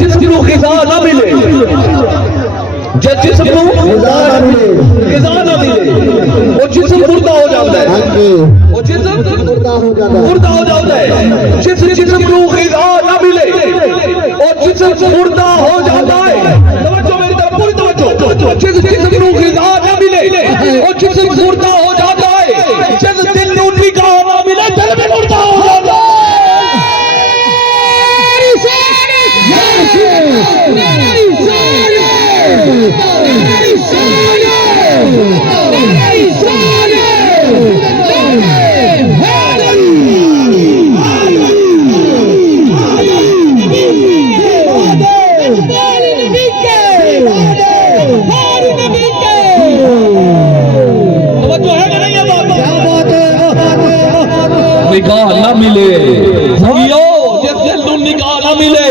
जिस्म को ग़िज़ा ना मिले, जिस जिस्म को ग़िज़ा ना मिले वो जिस्म मुर्दा हो जाता है, वो जिस्म मुर्दा हो जाता है। जिस जिस्म को ग़िज़ा ना मिले और जिस्म मुर्दा हो जाता है। तवज्जो मेरी तरफ, पूरी तवज्जो। जिस जिस्म को ग़िज़ा ना मिले और जिस्म मुर्दा हो जाता है, जिस दिल को निगाह ना मिले दिल में मुर्दा हो जाता है। निगाह ना मिले, जिस दिल को निगाह ना मिले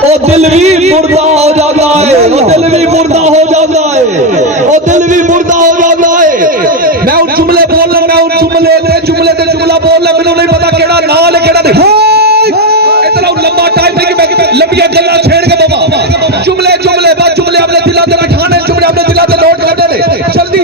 वो दिल भी मुर्दा हो जाता है, वो दिल भी मुर्दा हो जाता है, वो दिल भी मुर्दा हो जाता है। मैं उन जुमले बोल रहा, मैं उन जुमले ते जुमला बोल रहा, मैंने नहीं पता केड़ा नाल है केड़ा नहीं। इतना लंबा टाइम नहीं कि मैं लंबिया गल्ला छेड़ के बाबा जुमले बस जुमले अपने दिला ते बिठाने, जुमले अपने दिला ते नोट कर देने। जल्दी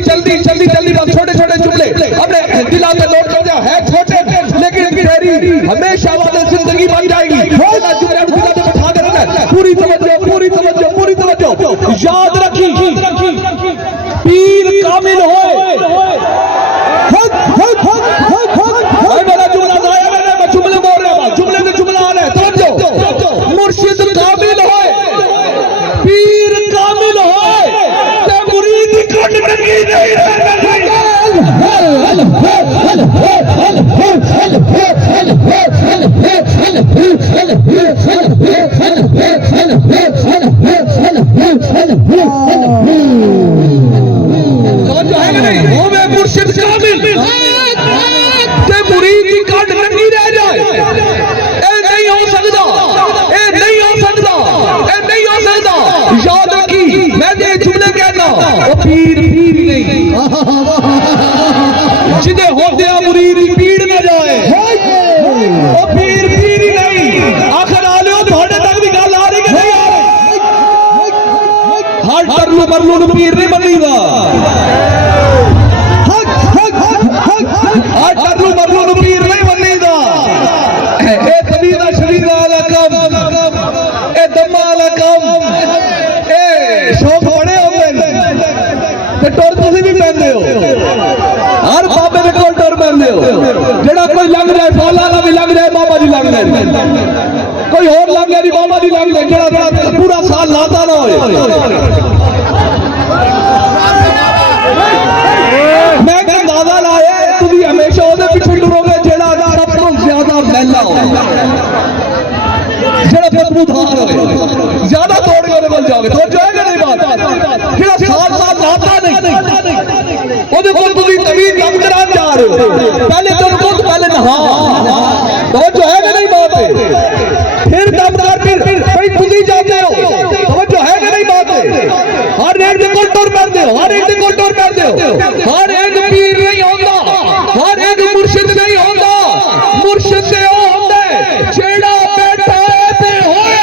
बस छोटे जुमले अपने दिला ते नोट कर दिया है, छोटे लेकिन तेरी हमेशा वाली जिंदगी बन जाएगी। जुमले अपने दिला ते बिठा के रखना। पूरी तवज्जो याद रखी, पीर कामिल होए। मेरा जुमला गाया मैंने, मैं जुमले बोल रहा हूं, जुमले में जुमला आ रहा है। तवज्जो, मुर्शिद कामिल होए, पीर कामिल होए, ते मुरीद कट नंगी नहीं मुर्शिद कामिल ते मुरीद कट नंगी रह जाए। नहीं हो सकता, नहीं हो सकता, नहीं हो सकता। याद रखी, मैं ये जुमले कहना वो पीर नहीं जिदे होते मुरीद पीड़ न जाए, वो पीर ही नहीं। आखिर आ लो थोड़े तक भी गल आ रही कि नहीं आ रही? हर तरलू पीर नहीं बनीदा, हर तरलू पीर नहीं बनीदा। ए तबीदा शरीदा वाला काम, ए दम्मा वाला काम, ए शौक बड़े होते हैं ते टुर तुसीं भी पैंदे हो। हर बाबे दे कोल टुर पैंदे हो। जेड़ा कोई लंघ जाए फौला दा भी लंघ जाए, बाबा जी लंघ जाए, कोई होर लंघ जाए बाबा जी लंघ जाए। जेड़ा पूरा साल लाता ना होए। मैं अंदाजा लाया तुसीं हमेशा ओदे पीछे टुरोगे जेड़ा सब तो ज्यादा मैला हो, जेड़ा बदबूदार हो, ज्यादा तोड़ के ओदे कोल जाओगे तो जाएगा नहीं बात। जेड़ा साल लाता नहीं ओदे कोल तुसीं तमीज़ कम करान जा रहे हो। पहले तो उनको पहले नहा तो जो है कि नहीं बात है। फिर कम कर, फिर भाई तुसीं जाते हो तो जो है कि नहीं बात है। हर एक दे कोल टुर पैंदे हो, हर एक दे कोल टुर पैंदे हो। हर एक पीर नहीं होंदा, हर एक मुर्शिद नहीं होंदा। मुर्शिद से वो होंदा है जेड़ा बैठा है ते होए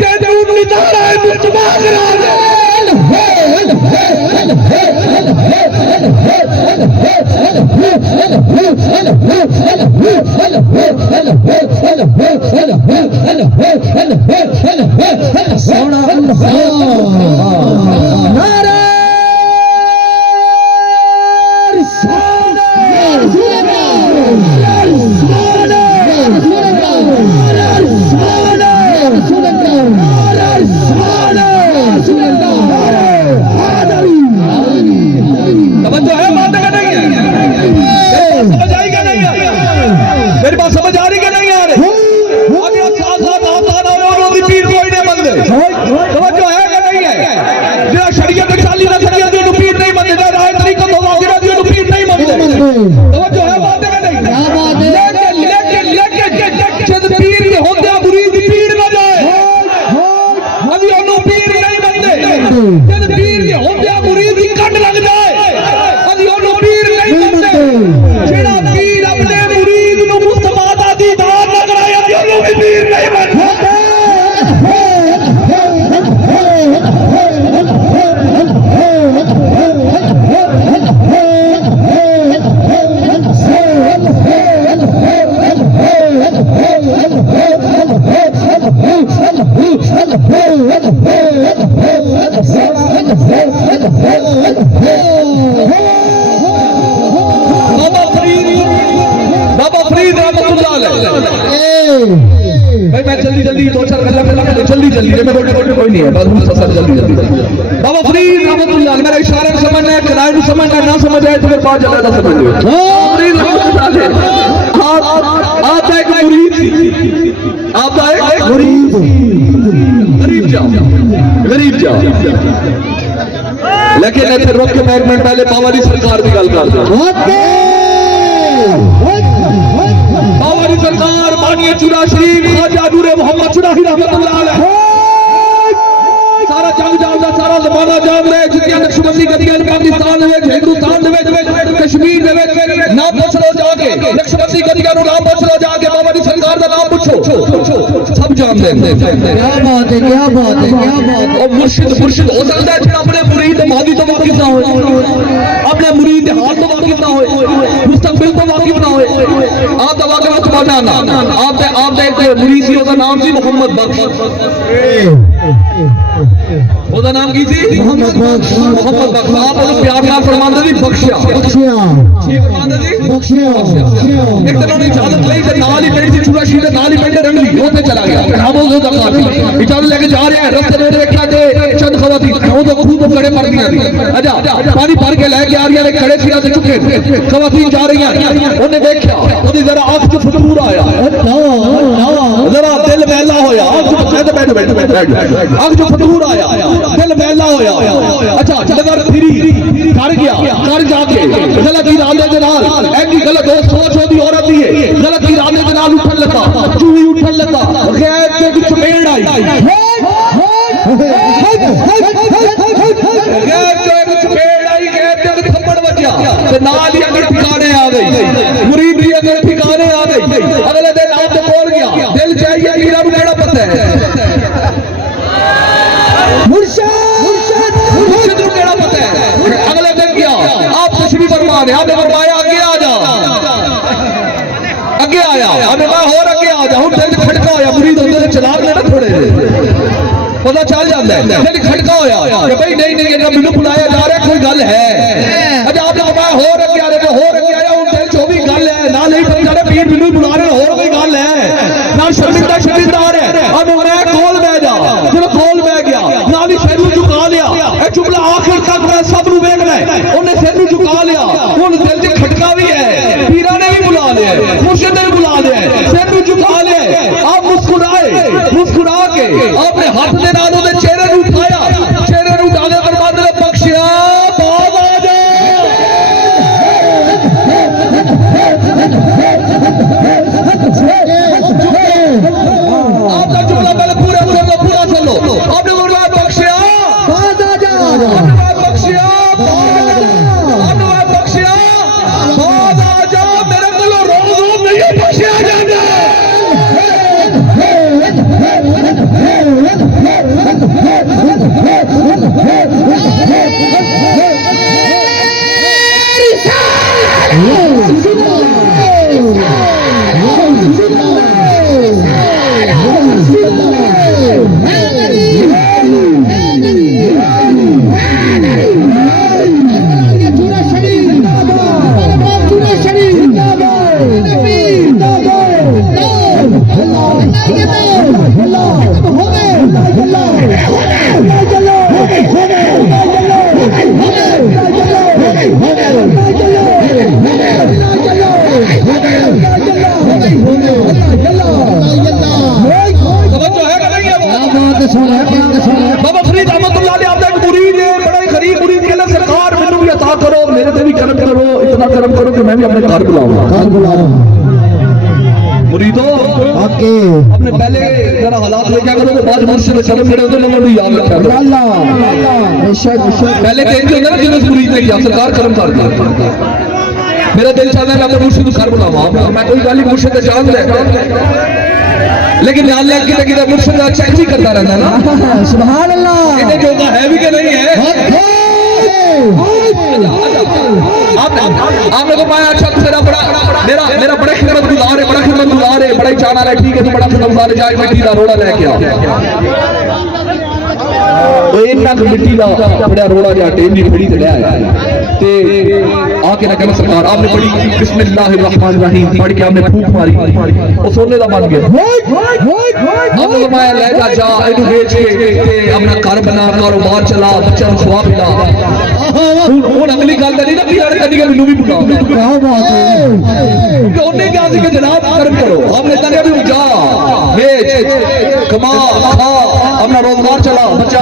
ते तू निदारा है मुस्तफा कराने। मेरी बात समझ आ रही कि नहीं आ रही? साथ आता ना पीर कोई नहीं बनते। समझ है कि नहीं है? बाबा फरीद रहमतुल्लाह अलैह। भाई मैं जल्दी जल्दी दो चार गल्ला जल्दी जल्दी मैं रोटे रोटे कोई नहीं है बस मुख्तसर जल्दी जल्दी। बाबा फरीद रहमतुल्लाह अलैह, मेरा इशारा समझना है, किराए को समझना है, ना समझ आए तो फिर बात ज्यादा समझ लो। फरीद रहमतुल्लाह अलैह आपका एक मुरीद थी, आपका एक मुरीद, गरीब जाओ लेकिन ऐसे रोक के मैं एक मिनट पहले बाबा जी सरकार की गल कर दो। बाबा जी सरकार बानिया चूरा शरीफ ख्वाजा नूर मोहम्मद चुराही रहमतुल्लाह अलैह, सारा जग जानदा, सारा जमाना जान रहा है जितनी नक्शबंदी गदियां पाकिस्तान में, हिंदुस्तान में, कश्मीर में ना पूछ लो जाके नक्शबंदी गदियां नु नाम पूछ लो जाके, बाबा जी सरकार का नाम पूछो सब जान दे। क्या बात है, क्या बात है, क्या बात है। और मुर्शिद हो सकता है अपने मुरीद मादी तो वाकिफ ना हो, अपने मुरीद हाल तो वाकिफ ना हो, मुस्तकबिल तो वाकिफ ना हो। आप तो वाकिफ तुम्हारा नाम आप एक मुरीद थी, उसका नाम थी मोहम्मद बख्श। ਉਹਦਾ ਨਾਮ ਕੀ ਸੀ? मोहम्मद बख्श। आप ਉਹਨੂੰ ਪਿਆਰ ਨਾਲ ਫਰਮਾਉਂਦੇ ਸੀ ਬਖਸ਼ਿਆ। ਕੀ ਫਰਮਾਉਂਦੇ ਸੀ? ਬਖਸ਼ਿਆ। ਇੱਕ ਦਿਨ ਉਹਨੇ ਇਜਾਜ਼ਤ ਲਈ ਤੇ ਨਾਲ ਹੀ ਪਿੰਡ ਦੀ ਚੂੜਾ ਸ਼ੀਰ ਦੇ ਨਾਲ ਹੀ ਪਿੰਡ ਰੰਗਲੀ ਉੱਥੇ ਚਲਾ ਗਿਆ। ਨਾਮ ਉਹਦਾ ਕਾਫੀ ਇਜਾਜ਼ਤ ਲੈ ਕੇ ਜਾ ਰਿਹਾ, ਰਸਤੇ ਵਿੱਚ ਵੇਖਿਆ ਤੇ ਚੰਦ ਖਵਾਤੀ ਉਹਦੇ ਖੂਹ ਤੋਂ ਕੜੇ ਪਰਦੀਆਂ ਦੀ ਅਜਾ ਪਾਣੀ ਭਰ ਕੇ ਲੈ ਕੇ ਆ ਰਹੀਆਂ ਨੇ, ਖੜੇ ਸਿਰਾਂ ਤੇ ਝੁਕੇ ਖਵਾਤੀ ਜਾ ਰਹੀਆਂ। ਉਹਨੇ ਵੇਖਿਆ, ਉਹਦੀ ਜ਼ਰਾ ਅੱਖ 'ਚ ਫਤੂਰ ਆਇਆ, ਜ਼ਰਾ ਦਿਲ ਮੈਲਾ ਹੋਇਆ, ਅੱਖ 'ਚ ਬੈਠ ਅੱਖ 'ਚ ਫਤੂਰ ਆਇਆ, दिल मैला होया। अच्छा नजर फिरी कर गया, कर जाके गलत इरादे दे नाल ऐसी गलत सोच होदी औरत दी है, गलत इरादे दे नाल उठन लगा, चूही उठन लगा, गैर के चपेड़ आई, गैर के चपेड़ आई, गैर के थप्पड़ बजा ते नाल ही अगर ठिकाने आ गई, मुरीद भी अगर ठिकाने आ गई। अगले दिन आप बोल गया, दिल चाहिए मीरा नु केड़ा पता है मुर्शिद को केड़ा पता है। अगले दिन क्या आप तशरीफ फरमा रहे, आपने फरमाया आगे आ जा, आगे आया, आपने कहा और आगे आ जा। दिल खटका होया, मुरीद होंदे ने चलाक ने ना थोड़े पता चल जाता है, दिल खटका होया कि भाई नहीं नहीं इन्हें मैनू बुलाया जा रहा कोई गल है। अच्छा आपने फरमाया होर आगे आ रहे, होर आगे आया, हूं दिल चो भी गल है ना, नहीं पता चले पीर मैनू बुला रहे होर कोई गल है ना, शर्मिंदा शर्मिंदा आ रहा है। अब मैं कोल बह जा, जब कोल बह गया नाल ही सिर झुका लिया, जुमला आखिर तक मैं सब नु देखना है, उन्हें सिर नु झुका लिया, हुन दिल च खटका भी है, पीरा ने भी बुला लिया, मुर्शिद ने भी बुला लिया, सिर नु झुका लिया। आप मुस्कुराए, मुस्कुरा के आपने हाथ दे नाल ओदे चेहरे नु उठाया, चेहरे नु उठाने पर बाद ने बख्शिया बाब आ जा। आपका जुमला पहले पूरा सुन लो, आपने बोला बख्शिया बख्शिया मेरे को रोज नहीं बख्शिया जाना। बाबा फरीद रहमतुल्लाह अलैह आपका एक मुरीद है, बड़ा ही गरीब मुरीद के लिए सरकार मैनू भी अता करो, मेरे पे भी करम करो, इतना करम करो कि मैं भी अपने घर बुलाऊंगा। मुरीदो अपने पहले जरा हालात देखा करो तो बाद मुर्शिद शर्म मेरे उधर लोगों को याद रखा करो। पहले कहीं होता ना जिस मुरीद ने किया सरकार करम कर दी। मेरा दिल चाहता है मैं अपने मुर्शिद को घर बुलावा, मैं कोई गाली मुर्शिद चाहता है लेकिन ध्यान लग के लगी मुर्शिद चेक ही करता रहता ना। सुभान अल्लाह, इन्हें जो का है भी कि नहीं है। आपने तो पाया अच्छा मेरा बड़ा खिदमत गुजार है, बड़ा खिदमत गुजार है, बड़ा ही चाहना है, ठीक है तू बड़ा खिदमत गुजार है, जाए मिट्टी का रोड़ा लेके आ। वो इन्ना मिट्टी का बड़ा रोड़ा जा टेम की खड़ी चलिया ते आके ना कहना सरकार आपने पढ़ी बिस्मिल्लाहिर्रहमानिर्रहीम पढ़ के आपने फूंक मारी वो सोने का बन गया। हमने फरमाया ले जा इनू बेच के अपना घर बना कारोबार चला बच्चा खुआ पिला। हुन अगली गल नहीं ना यार कदी कदी मैनू भी बुला क्या बात है तो उन्हें क्या सी कि जनाब कर्म करो हमने कहा भी जा बेच कमा खा अपना रोजगार चला बच्चा।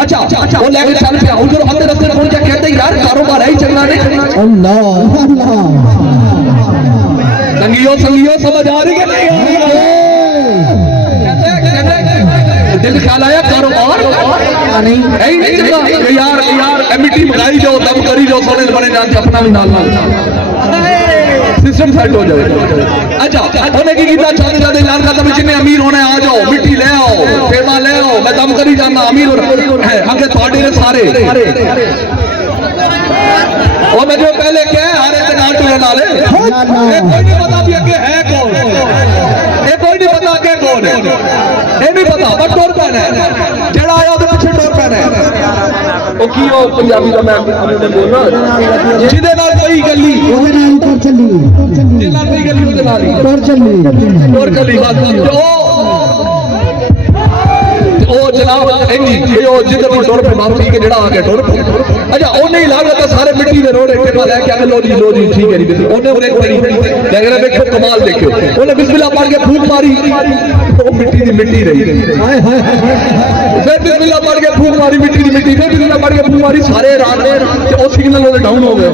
अच्छा वो लेके चल पे उधर आते रास्ते पहुंच जा कहते यार कारोबार है ही चलना नहीं। अल्लाह संगियो समझ आ रही है नहीं दिल ख्याल आया कारोबार नहीं चलना यार एमिटी मंगाई जाओ दम करी जाओ सोने बने जान अपना भी नाल सिस्टम सेट हो जाए। अच्छा उन्हें की कीता चाहते चाहते यार का तुम जिन्हें अमीर होने आ जाओ मिट्टी ले आओ फेमा ले आओ मैं दम करी जाना अमीर है आगे थोड़े ने सारे और मैं जो पहले क्या हारे ते नाल टुरन वाले कोई नहीं पता भी आगे है कौन ये कोई नहीं पता आगे कौन है ये नहीं पता बस टोर पैना है जेड़ा आया तो पीछे टोर पैना है ओ की ओ पंजाबी का मैं बोलना जिदे नाल कोई गली ओदे नाल टोर चली जिदे नाल कोई गली ओदे नाल टोर चली बात ओ जनाब जिधर भी टुर पे मार ठीक है जेड़ा आ गया टुर अच्छा ओ नहीं लागत सारे मिट्टी दे रोड इकट्ठा लेके आके लो जी ठीक है जी ओने एक बड़ी लेकिन देखो कमाल देखो ओने बिस्मिल्लाह पढ़ के फूंक मारी वो मिट्टी दी मिट्टी रही हाय हाय फिर बिस्मिल्लाह पढ़ के फूंक मारी मिट्टी दी मिट्टी फिर बिस्मिल्लाह पढ़ के फूंक मारी सारे रात ते ओ सिग्नल ओने डाउन हो गए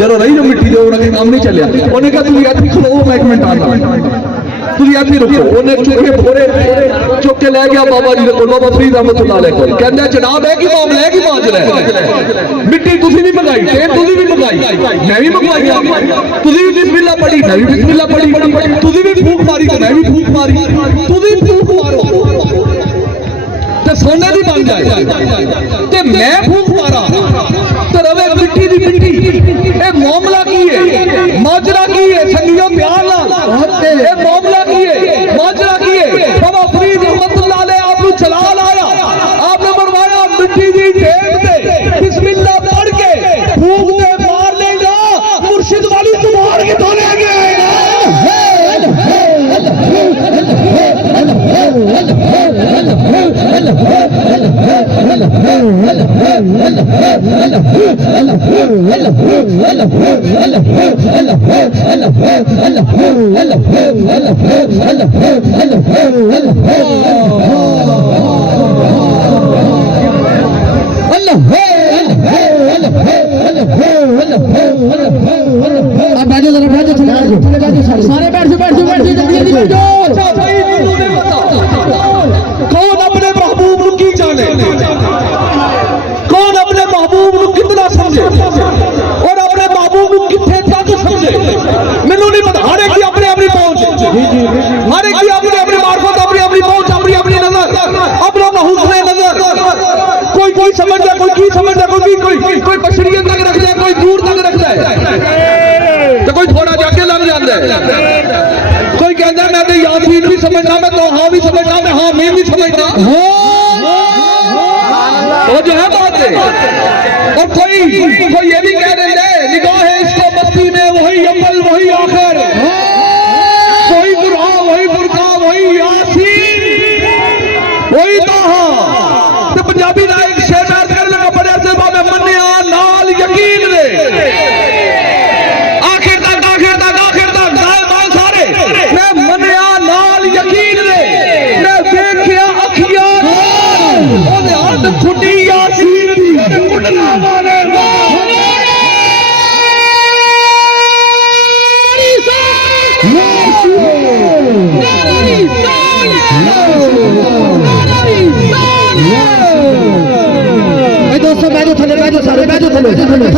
जरो रही जो मिट्टी दे ओने काम नहीं चलिया ओने कहा तू यार खलो मैं एक मिनट आना तुम याद नहीं रखो उन्हें चुके भोरे चुक के ले गया बाबा जी को बाबा फरीद रहमतुल्लाह अलैह को कहंदा जनाब है कि मामला है कि माजरा है मिट्टी तुसी भी मंगाई ते तुसी भी मंगाई मैं भी मंगवाई तुसी भी बिस्मिल्लाह पढ़ी मैं भी बिस्मिल्लाह पढ़ी तुसी भी फूंक मारी तो मैं भी फूंक मारी तुसी फूंक मारो ते सोने दी बन जाए ते मैं फूंक मारा तो रवे मिट्टी दी मिट्टी ए मामला की है माजरा की है संगियों ध्यान नाल ए मामला की है माजरा की है बाबा फरीद रहमतुल्लाह अलैह आपनु चला लाया आपने मरवाया मिट्टी दी ढेर पे बिस्मिल्लाह पढ़ के फूंक दे मार लेगा मुर्शिद वाली सुभान के धोने गए सारे बैठ जल्दी कौन अपने महबूब की जाने कौन अपने महबूब कितना समझे और अपने महबूब कितने तक समझे मैनू नहीं पता हर एक की अपनी अपनी पहुंच हर एक की अपनी अपनी मार्फत अपनी अपनी पहुंच अपनी अपनी नजर अपना हुस्न नजर कोई समझता कोई की समझता कोई बशरियत तक रख जाए कोई दूर तक रख जाए तो कोई थोड़ा जाके लग जाता है कोई कहता मैं तो यासीन भी समझना मैं तो हाँ भी समझना मैं हाँ मीम भी समझना तो जो है बात है और कोई ये भी कह देते हैं निगाह है इसको मस्ती में वही अव्वल वही आखिर वही कुरान वही फुरकान वही यासीन वही ताहा तो पंजाबी का एक शेर कर लगा बड़े से बाबे मन्निया नाल यकीन दे आखिर तक दाए बाल सारे मैं मन्निया नाल यकीन दे मैं देखिया अखियां ओदे हाथ खुटी यासीन दी कुटना वाले दोस्तों बैठो थले सारे बैठो थले